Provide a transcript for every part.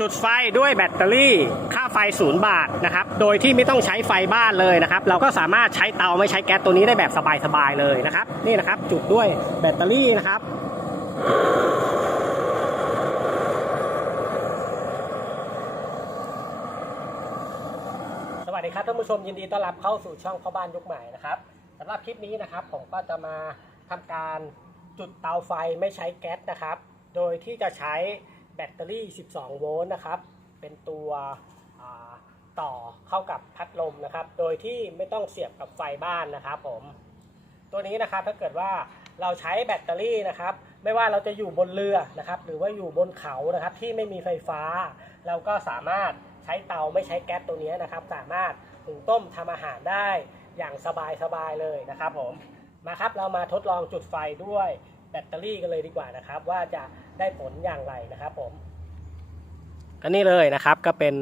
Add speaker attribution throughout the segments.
Speaker 1: จุดไฟด้วยแบตเตอรี่ ค่าไฟศูนย์บาทนะครับ โดยที่ไม่ต้องใช้ไฟบ้านเลยนะครับ เราก็สามารถใช้เตาไม่ใช้แก๊สตัวนี้ได้แบบสบายๆเลยนะครับ นี่นะครับจุดด้วยแบตเตอรี่นะครับสวัสดีครับท่านผู้ชมยินดีต้อนรับเข้าสู่ช่องพ่อบ้านยุคใหม่นะครับสำหรับคลิปนี้นะครับผมก็จะมาทำการจุดเตาไฟไม่ใช้แก๊สนะครับ โดยที่จะใช้ บตเตอรี่ 12 โวลต์นะครับ เป็นตัวต่อเข้ากับพัดลมนะครับ โดยที่ไม่ต้องเสียบกับไฟบ้านนะครับผม ตัวนี้นะครับถ้าเกิดว่าเราใช้แบตเตอรี่นะครับ ไม่ว่าเราจะอยู่บนเรือนะครับ หรือว่าอยู่บนเขานะครับที่ไม่มีไฟฟ้า เราก็สามารถใช้เตาไม่ใช้แก๊สตัวนี้นะครับ สามารถหุงต้มทำอาหารได้อย่างสบายๆเลยนะครับผมมาครับเรามาทดลองจุดไฟด้วย แบตเตอรี่กันเลยดีกว่านะครับ ว่าจะได้ผลอย่างไรนะครับผมก็นี่เลยนะครับก็เป็น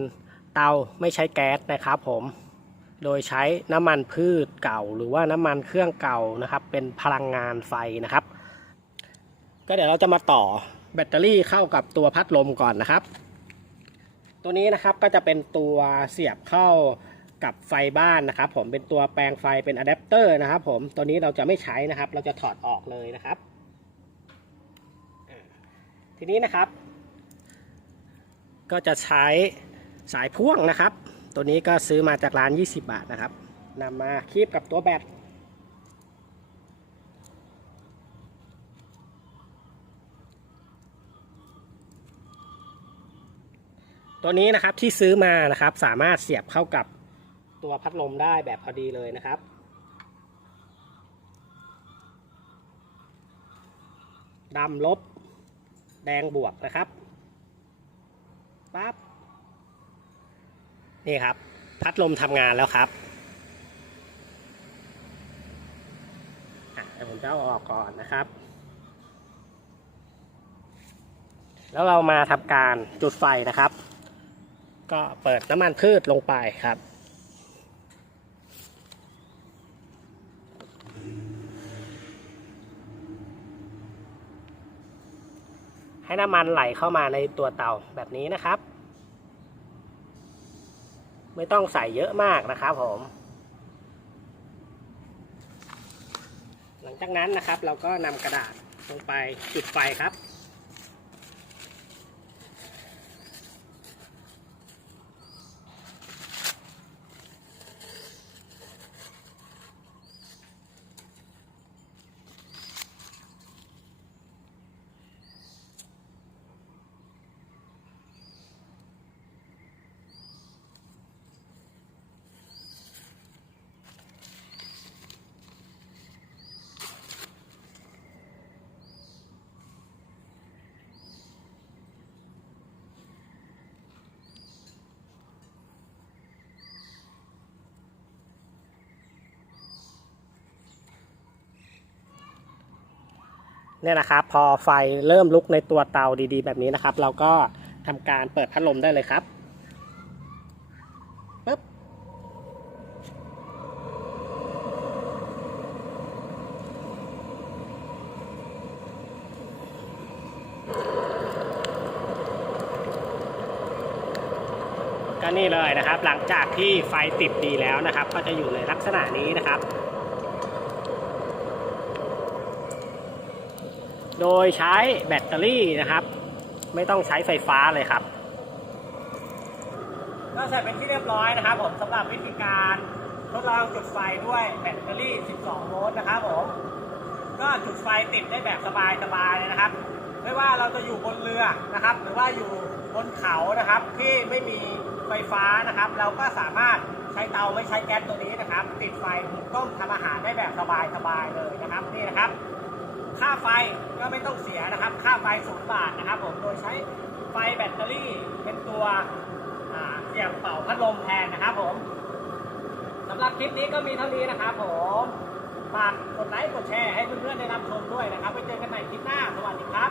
Speaker 1: เตาไม่ใช้แก๊สนะครับผมโดยใช้น้ำมันพืชเก่า หรือว่าน้ำมันเครื่องเก่านะครับ เป็นพลังงานไฟนะครับ ก็เดี๋ยวเราจะมาต่อแบตเตอรี่เข้ากับตัวพัดลมก่อนนะครับ ตัวนี้นะครับก็จะเป็นตัวเสียบเข้ากับไฟบ้านนะครับ ผมเป็นตัวแปลงไฟเป็นอะแดปเตอร์นะครับ ผมตัวนี้เราจะไม่ใช้นะครับ เราจะถอดออกเลยนะครับ ทีนี้นะครับ ก็จะใช้สายพ่วงนะครับ ตัวนี้ก็ซื้อมาจากร้าน 20 บาทนะครับนำมาคีบกับตัวแบตตัวนี้นะครับที่ซื้อมานะครับสามารถเสียบเข้ากับตัวพัดลมได้แบบพอดีเลยนะครับ ดำลบ แดงบวกนะครับปั๊บนี่ครับ พัดลมทำงานแล้วครับผมจะเอาออกก่อนนะครับ แล้วเรามาทำการจุดไฟนะครับ ก็เปิดน้ำมันพืชลงไปครับ ให้น้ำมันไหลเข้ามาในตัวเตาแบบนี้นะครับ ไม่ต้องใส่เยอะมากนะครับผม หลังจากนั้นนะครับเราก็นำกระดาษลงไปจุดไฟครับ เนี่ยนะครับ พอไฟเริ่มลุกในตัวเตาดีๆ แบบนี้นะครับ เราก็ทำการเปิดพัดลมได้เลยครับปึ๊บก็นี่เลยนะครับ หลังจากที่ไฟติดดีแล้วนะครับ ก็จะอยู่ในลักษณะนี้นะครับ โดยใช้แบตเตอรี่นะครับ ไม่ต้องใช้ไฟฟ้าเลยครับก็เสร็จเป็นที่เรียบร้อยนะครับผมสำหรับวิธีการทดลองจุดไฟด้วยแบตเตอรี่ 12 โวลต์นะครับผมก็จุดไฟติดได้แบบสบายๆเลยนะครับ ไม่ว่าเราจะอยู่บนเรือนะครับ หรือว่าอยู่บนเขานะครับ ที่ไม่มีไฟฟ้านะครับ เราก็สามารถใช้เตาไม่ใช้แก๊สตัวนี้นะครับ ติดไฟหุงต้มทำอาหารได้แบบสบายๆเลยนะครับนี่นะครับ ค่าไฟก็ไม่ต้องเสียนะครับ ค่าไฟศูนย์บาทนะครับผมโดยใช้ไฟแบตเตอรี่เป็นตัวเสียบเป่าพัดลมแทนนะครับผมสำหรับคลิปนี้ก็มีเท่านี้นะครับผมฝากกดไลค์กดแชร์ให้เพื่อนๆได้รับชมด้วยนะครับไว้เจอกันใหม่คลิปหน้า สวัสดีครับ